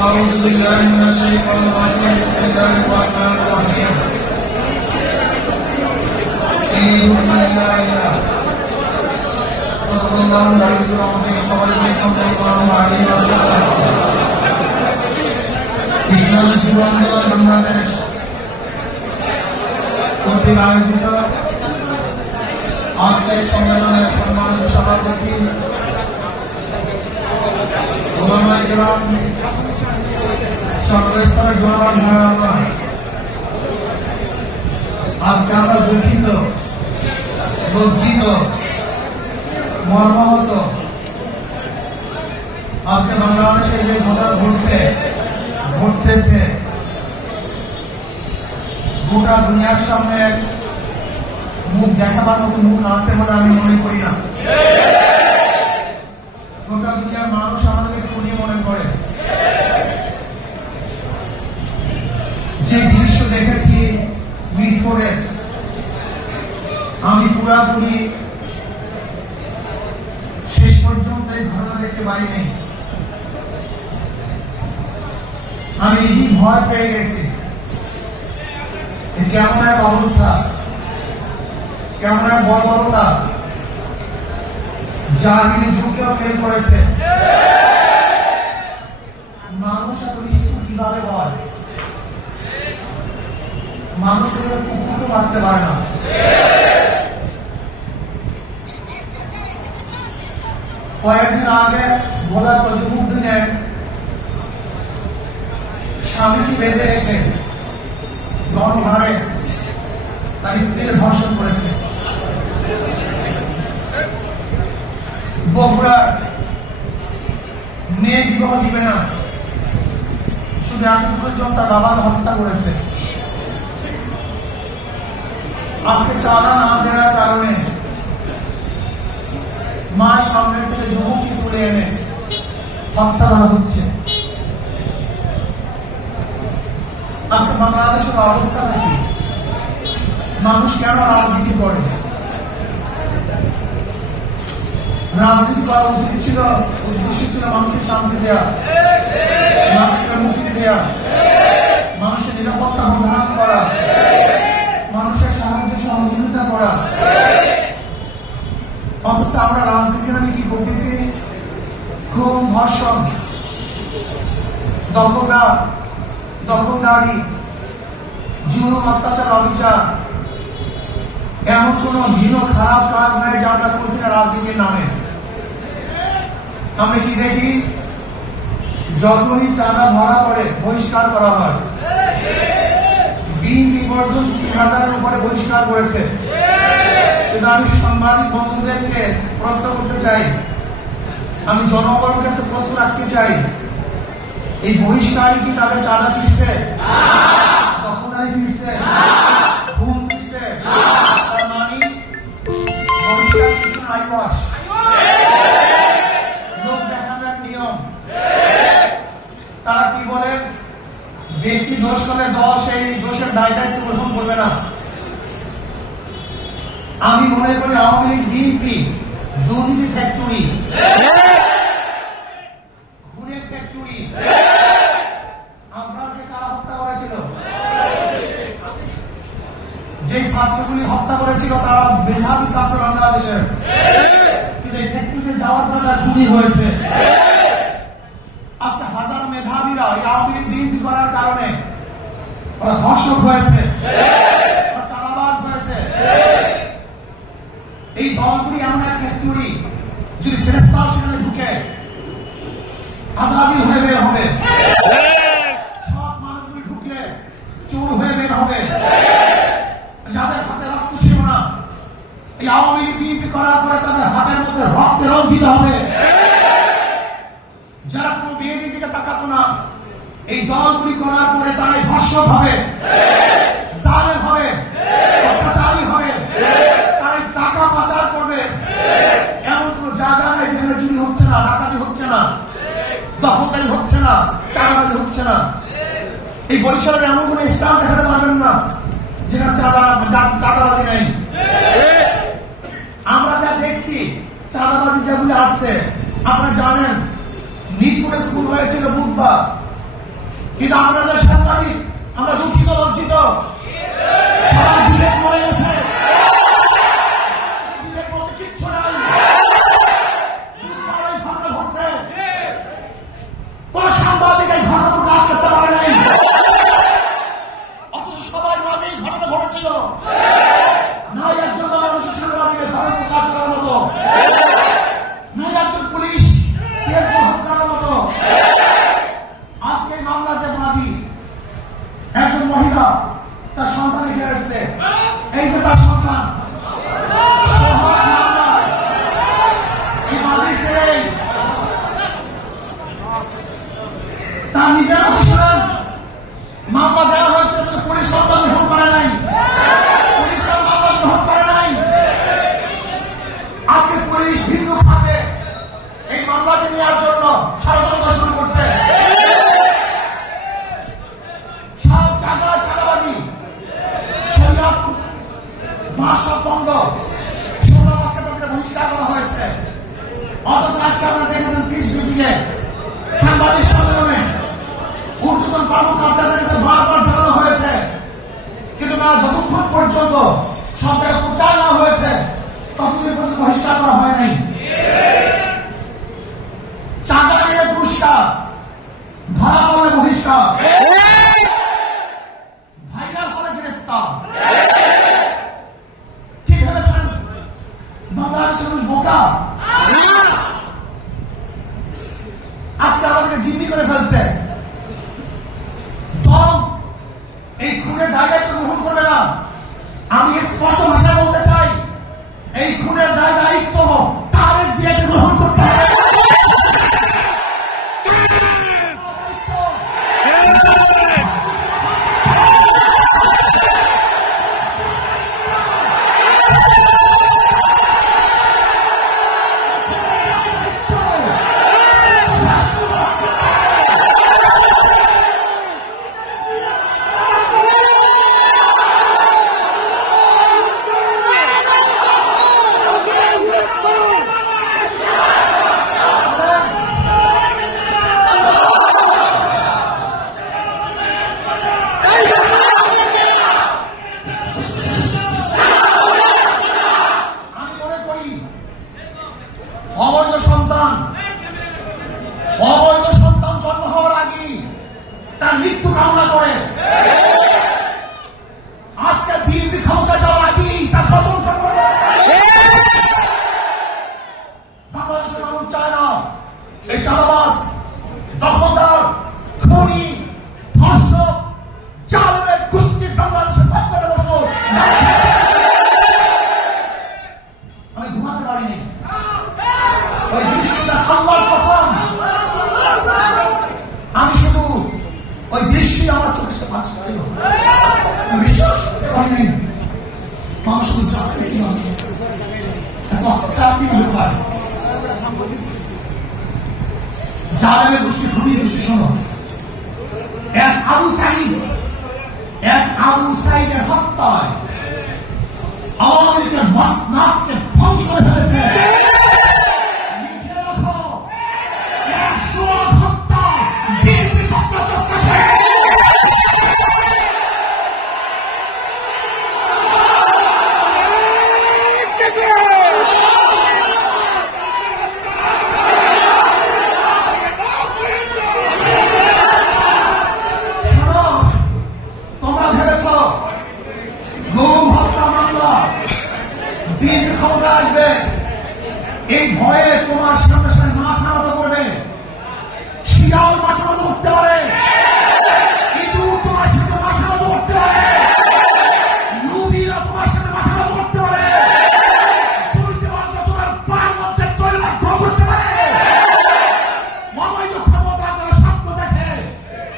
أعوذ بالله من الشيطان الرجيم بسم الله الرحمن الرحيم إن الله صلى الله عليه وسلم ইসলামী জীবন বাংলাদেশ কর্তৃক আয়োজিত আজকের সম্মেলনের সম্মানিত সভাপতি ওলামায়ে কেরাম সর্বস্তরের জনগণ ভাইরা, আজকে আমরা দুঃখিত, লজ্জিত, মর্মাহত। আজকে বাংলাদেশে যে ঘটনা ঘটতেছে গোটা দুনিয়ার সামনে মুখ দেখাবার মতো মুখ আছে বলে আমি মনে করি না। গোটা দুনিয়ার মানুষ আমাদেরকে খুনি মনে করে। যে দৃশ্য দেখেছি মিরপুরে, আমি পুরাপুরি শেষ পর্যন্ত এই ঘটনা দেখতে পারিনি। আমি নিজেই ভয় পেয়ে গেছি। কেমন এক অবস্থা, কেমন এক বর্বরতা, জাহিলি যুগকেও ফেল করেছে। মানুষ এত নিষ্ঠুর কিভাবে হয়? মানুষের কুকুরকে মারতে পারে না। কয়েকদিন আগে ভোলা তজুমুদ্দিনে স্বামীকে বেঁধে রেখে গণহারে তার স্ত্রীকে ধর্ষণ করেছে। বগুড়ার মেয়ে বিবাহ দিবে না, শুধু এতটুকুর জন্য তার বাবাকে হত্যা করেছে। আজকে চাঁদা না দেওয়ার কারণে মা সামনের থেকে যুবককে তুলে এনে হত্যা করা হচ্ছে। আজকে বাংলাদেশের অবস্থা কি? মানুষ কেন রাজনীতি করে? রাজনীতি করা উচিত ছিল, উদ্দেশ্য ছিল মানুষকে শান্তি দেয়া, মানুষকে মুক্তি দেয়া, মানুষের নিরাপত্তা প্রদান করা, মানুষের সাহায্য সহযোগিতা করা। অথচ আমরা রাজনীতির আমি কি করতেছি? খুন, ধর্ষণ, দখলদারি, জুলুম, অত্যাচার, অবিচার, এমন কোন হীন খারাপ কাজ নাই যা আমরা করছি না রাজনীতির নামে। আমরা কি দেখি? যখনই চাঁদা ধরা করে বহিষ্কার করা হয়। বিএনপি পর্যন্ত ৩,০০০-এর উপরে বহিষ্কার করেছে। কিন্তু আমি সাংবাদিক বন্ধুদেরকে প্রশ্ন করতে চাই, আমি জনগণের কাছে প্রশ্ন রাখতে চাই, এই বহিষ্কারই কি তাদের চাঁদা ফিরছে? দখলদারি ফিরছে? খুন ফিরছে? তার মানে বহিষ্কার কিছু নাই, বস লোক দেখানোর নিয়ম। তারা কি বলে? ব্যক্তি দোষ করে দল সেই দোষের দায় দায়িত্ব গ্রহণ করবে না। আমি মনে করি আওয়ামী লীগ, বিএনপি দুর্নীতি ফ্যাক্টরি, খুনের ফ্যাক্টরি। আপনাকে কারা হত্যা করেছিল? যে ছাত্রগুলি হত্যা করেছিল তারা মেধাবী ছাত্র বাংলাদেশের, কিন্তু এই ফ্যাক্টরিতে যাওয়ার পর তারা খুনি হয়েছে। আজকে হাজার মেধাবীরা এই আওয়ামী লীগ বিরোধী করার কারণে ওরা ধর্ষক হয়েছে, চাঁদাবাজ হয়েছে। এই দলগুলি এমন এক ফ্যাক্টরি, যদি ফেরেশতাও সেখানে ঢুকে আজাদিল হয়ে বের হবে, সব মানুষগুলি ঢুকলে চোর হয়ে বের হবে। যাদের হাতে রক্ত ছিল না, এই আওয়ামী লীগ বিএনপি করার পরে তাদের হাতের মধ্যে রক্তে রঞ্জিত হবে। যারা কোনো বিএনপির দিকে তাকাতো না, এই দলগুলি করার পরে তারাই ধর্ষক হবে, জালেম হবে, অত্যাচারী হবে, তারাই টাকা পাচার করবে। এমন কোন জায়গা নেই যেখানে চুরি হচ্ছে না, ডাকাতি হচ্ছে না, দখলদারি হচ্ছে না, চাঁদাবাজি হচ্ছে না। এই বরিশালের এমন কোন স্টাফ দেখাতে পারবেন না যেখানে চাঁদাবাজি নেই। আমরা যা দেখছি চাঁদাবাজি যেগুলি আসছে, আপনারা জানেন মিরপুরে খুন হয়েছিল বুধবার, কিন্তু আমরা যা সাংবাদিক আমরা দুঃখিত, লজ্জিত। সবার বিবেক মরে গেছে, বিবেক বলতে কিচ্ছু নাই। বুধবার এই ঘটনা ঘটছে, কোন সাংবাদিক এই ঘটনা প্রকাশ করতে পারে নাই, অথচ সবার মাঝে এই ঘটনা ঘটেছিল। নাই একজন বাংলাদেশের সাংবাদিকের ঘটনা প্রকাশ করার মতো, নাই একজন পুলিশ কেস গ্রহণ করার মতো। আজকে এই মামলা যে বাদী একজন মহিলা, তার সন্তান এখানে আসছে, এই যে তার সন্তান তার নিজের অফিসার মামলা দেওয়া হয়েছে, পুলিশ মামলা গ্রহণ করে নাই, পুলিশ মামলা গ্রহণ করে নাই। আজকে পুলিশ হিন্দু খাতে এই মামলাটি নেওয়ার জন্য ষড়যন্ত্র শুরু করছে। সব জায়গায় চাঁদাবাজি, সব বন্ধ, সোনামাজকে তাদের বহিষ্কার করা হয়েছে। অথচ আজকে আপনারা দেখেছেন পিস মিটিংয়ে সাংবাদিক সম্মেলনে ঊর্ধ্বতন কর্মকর্তাদের কাছে বারবার জানানো হয়েছে, কিন্তু তারা যতক্ষণ পর্যন্ত সব জায়গায় প্রচার না হয়েছে ততদিন পর্যন্ত বহিষ্কার করা হয় নাই। চাঁদা নিয়ে পুরস্কার, ধরা পড়লে বহিষ্কার, ভাইরাল হলে গ্রেফতার। কি ভেবেছেন বাংলাদেশের মানুষ বোকা? আজকে আমাদেরকে জিম্মি করে ফেলছে। দল এই খুনের দায়িত্ব গ্রহণ করবে না। আমি স্পষ্ট ভাষায় বলতে চাই, এই খুনের দায়িত্ব তারেক জিয়াকে গ্রহণ করতে হবে। অবৈধ সন্তান জন্ম হওয়ার আগে তার মৃত্যু কামনা করে, আজকে বিএনপি ক্ষমতা যাওয়ার আগেই তার প্রশংসা করে। বাংলাদেশের মানুষ চায় না এই চাঁদাবাজ, দখলদার, খুনি, ধর্ষক, জালেমের গোষ্ঠী বাংলাদেশের রাস্তায় বসো। আমি ঘুমাতে পারিনি, ওই দৃশ্যটা আল্লাহর কসম, আমি শুধু ওই দৃশ্যই আমার চোখের সামনে আসছিল, বিশ্বাস করতে পারিনি। মানুষ শুধু জানতে কিভাবে এত অত্যাচার কিভাবে পায়। জালেমের গোষ্ঠী, খুবই গোষ্ঠী শোনো, এক আবু সাইদের হত্যায় আওয়ামী লীগের মসনদকে ধ্বংস হয়ে ফেলেছে। বিএনপি ক্ষমতা আসবে, এই ভয়ে তোমার সামনে সামনে মাথা নত করবে। শিয়াল মাথা নত করতে পারে, কিন্তু তোমার সামনে মাথা নত করতে পারে, লুবিরা তোমার সামনে মাথা নত করতে পারে, দুর্নীতিবাজরা তোমার পায়ের মধ্যে তৈলাক্ত করতে পারে। মনোনীত ক্ষমতা যারা স্বপ্ন দেখে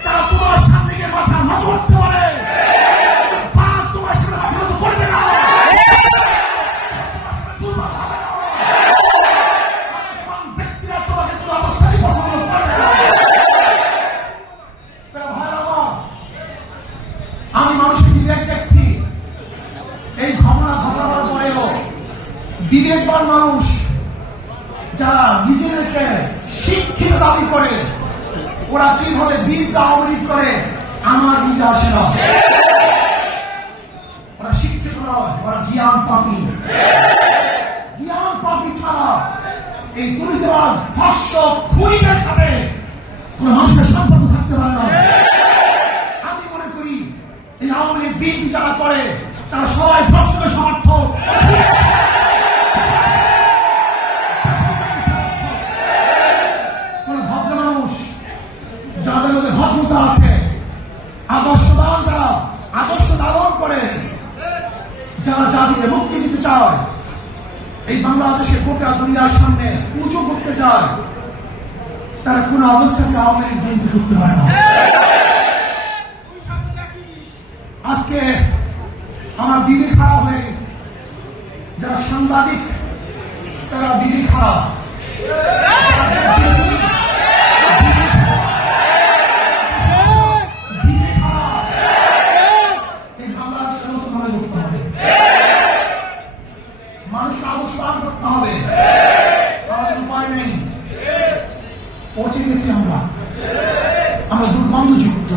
তারা তোমার সামনে গিয়ে মাথা নত করতে পারে, তোমার সামনে মাথা নত করবে না। আমি মানুষের বিবেক দেখছি, এই ঘটনা ঘটাবার পরেও বিবেকবান মানুষ যারা নিজেদেরকে শিক্ষিত দাবি করে ওরা কিভাবে বিরুদ্ধে আওয়ামী লীগ করে আমার নিজে আসে না। ওরা শিক্ষিত নয়, ওরা জ্ঞান পাপী। জ্ঞান পাপী ছাড়া এই দুর্নীতিবাজ ভাষ্য খুনিদের সাথে কোন মানুষের সম্পর্ক থাকতে পারে না। আমি মনে করি এই আওয়ামী লীগ বিএনপি যারা করে তারা সবাই ধর্ষকের সমর্থক। কোন ভদ্র মানুষ যাদের মধ্যে ভদ্রতা আছে, আদর্শবান যারা আদর্শ ধারণ করে, যারা জাতিকে মুক্তি দিতে চায়, এই বাংলাদেশের গোটা দুনিয়ার সামনে উঁচু করতে চায়, তারা কোন অবস্থাতে আওয়ামী লীগ বিএনপি করতে পারে না। আজকে আমার দিদি খারাপ হয়ে গেছে, যারা সাংবাদিক তারা দিদি খারাপ। এই বাংলাদেশকে নতুনভাবে করতে হবে, মানুষকে আদর্শবান করতে হবে। আমাদের উপায় নেই, পৌঁছে গেছি আমরা দুর্গন্ধযুক্ত,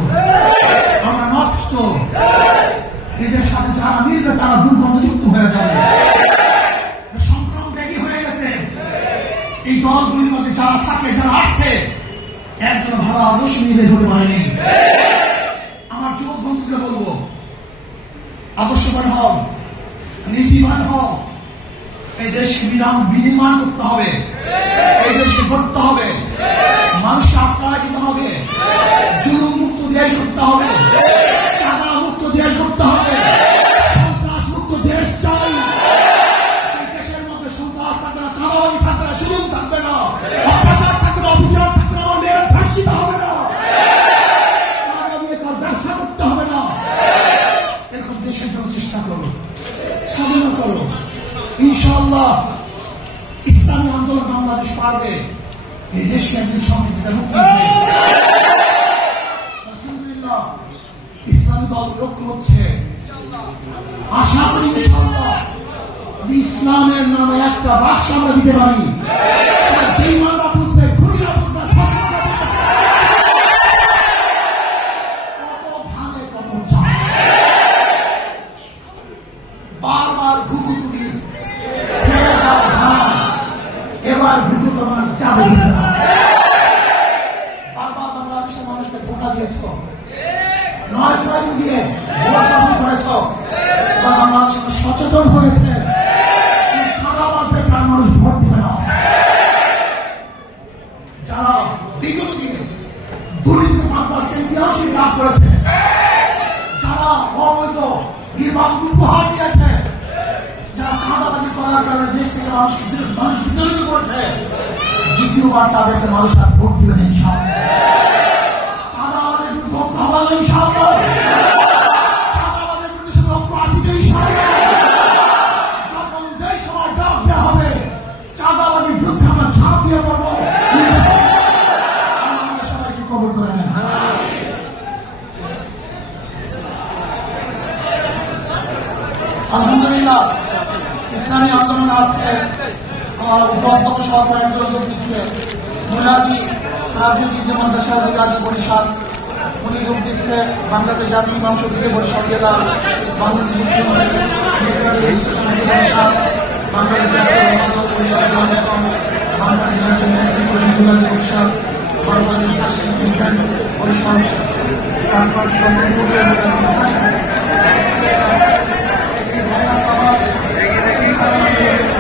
আমরা নষ্ট। এদের সাথে যারা মিলবে তারা দুর্গন্ধযুক্ত হয়ে যাবে, সংক্রমণ ব্যাধি হয়ে গেছে। এই দলগুলির মধ্যে যারা থাকে, যারা আসছে, একজন ভালো আদর্শ নিয়ে হতে পারেনি। আমার যুবক বন্ধুকে বলবো, আদর্শবান হও, নীতিবান হও। এই দেশকে বিনির্মাণ করতে হবে, এই দেশকে গড়তে হবে, মানুষকে আশ্রয় দিতে হবে, জুলুম মুক্ত দেশ করতে হবে, চাঁদা মুক্ত দেশ করতে হবে, সন্ত্রাস মুক্ত দেশ চাই। এই দেশের মধ্যে সন্ত্রাস থাকবে না, চাঁদাবাজি থাকবে না, জুলুম থাকবে না, অত্যাচার থাকবে না, অবিচার থাকবে না, মেয়ের ফাঁসিতে হবে না, টাকা দিয়ে কার ব্যবসা করতে হবে না। এরকম দেশের জন্য চেষ্টা করো, সাধনা করো। ইনশাআল্লাহ ইসলামী আন্দোলন বাংলাদেশ পারবে এই দেশকে একদিন সমৃদ্ধিতে মুক্তি দিবে। আলহামদুলিল্লাহ ইসলামী দল লক্ষ্য হচ্ছে, আশা করি ইনশাআল্লাহ ইসলামের নামে একটা বাক্স আমরা দিতে পারি। বেঈমানরা বুঝবে, খুনিরা বুঝবে, ফাঁসিরা বুঝবে, কত ধানে কত চাল। বারবার ঘুঘু তুলি এবার ঘুঘু তোমার যাবে না। বারবার বাংলাদেশের মানুষকে ধোঁকা দিয়েছ, নয় ছয় বুঝিয়ে ভোট গ্রহণ করেছ, বাংলাদেশ সচেতন হয়েছে, তার মানুষ ভোট দিবে না। যারা বিগত দিনে দুর্নীতি মামলার চ্যাম্পিয়নশিপ লাভ করেছে, যারা অবৈধ নির্বাচন উপহার দিয়েছে, যারা চাঁদাবাজি করার কারণে দেশ থেকে মানুষ বিতাড়িত করেছে, দ্বিতীয়বার তাদেরকে মানুষ আর ভোট দিবে না। ইনশাআল্লাহ চাঁদাবাজের বিরুদ্ধে হবে ইনশাআল্লাহ, চাঁদাবাজের বিরুদ্ধে লক্ষ্য আসবে ইনশাআল্লাহ। যখন যে সময় ডাক দেওয়া হবে চাঁদাবাজির বিরুদ্ধে আমরা ঝাঁপিয়ে পড়বো। সবাইকে কবর করে নেন। আলহামদুলিল্লাহ ইসলামী আন্দোলন আজকে উপাধ্যক্ষ সহকারে যোগ দিচ্ছে মুনাদি রাজনৈতিক মাদ্রাসা মুনাদি পরিষদ, উনি যোগ দিচ্ছে বাংলাদেশ জাতীয় সংসদীয় পরিষদ জেলা, বাংলাদেশ মুসলিম পরিষদ, বাংলাদেশ জাতীয় পরিষদ, বাংলাদেশ জাতীয় মুসলিম পরিষদ, বাংলাদেশ মুসলিম বিজ্ঞান পরিষদ, তারপর সম্পূর্ণ আমিন।